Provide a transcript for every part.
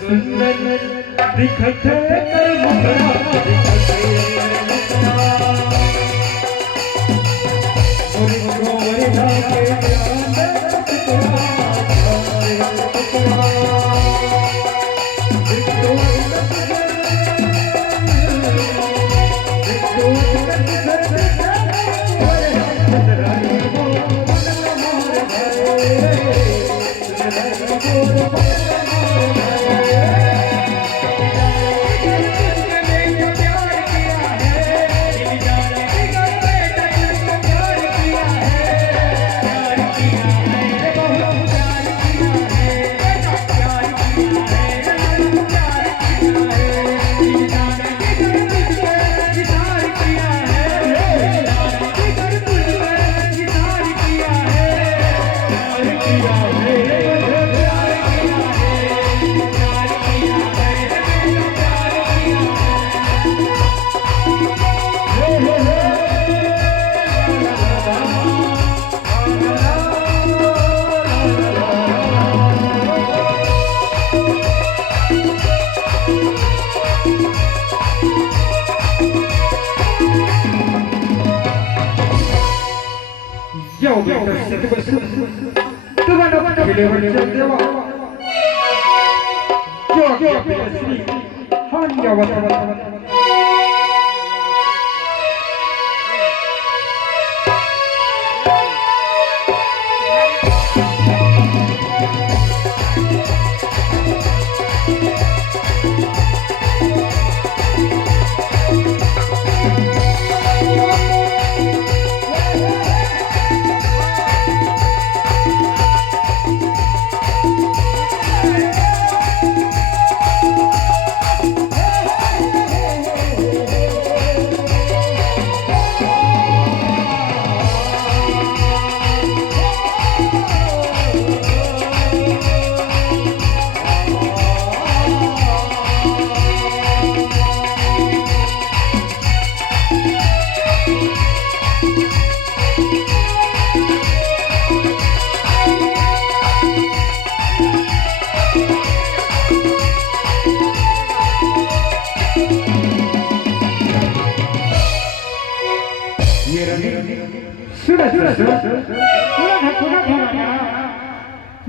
सुंदर दिखत कर मुखड़ा दिखत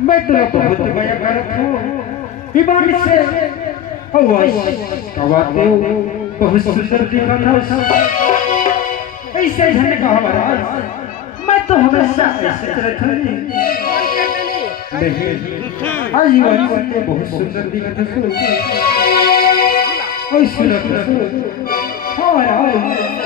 मैं तो बहुत बया करत हूँ ईमान से कवाते बहुत सुंदर दिखा था ऐसे झंडे का महाराज मैं तो हमेशा ऐसे करत हूँ नहीं आज ईमान से बहुत सुंदर दिखा था ऐसे लगता है हाँ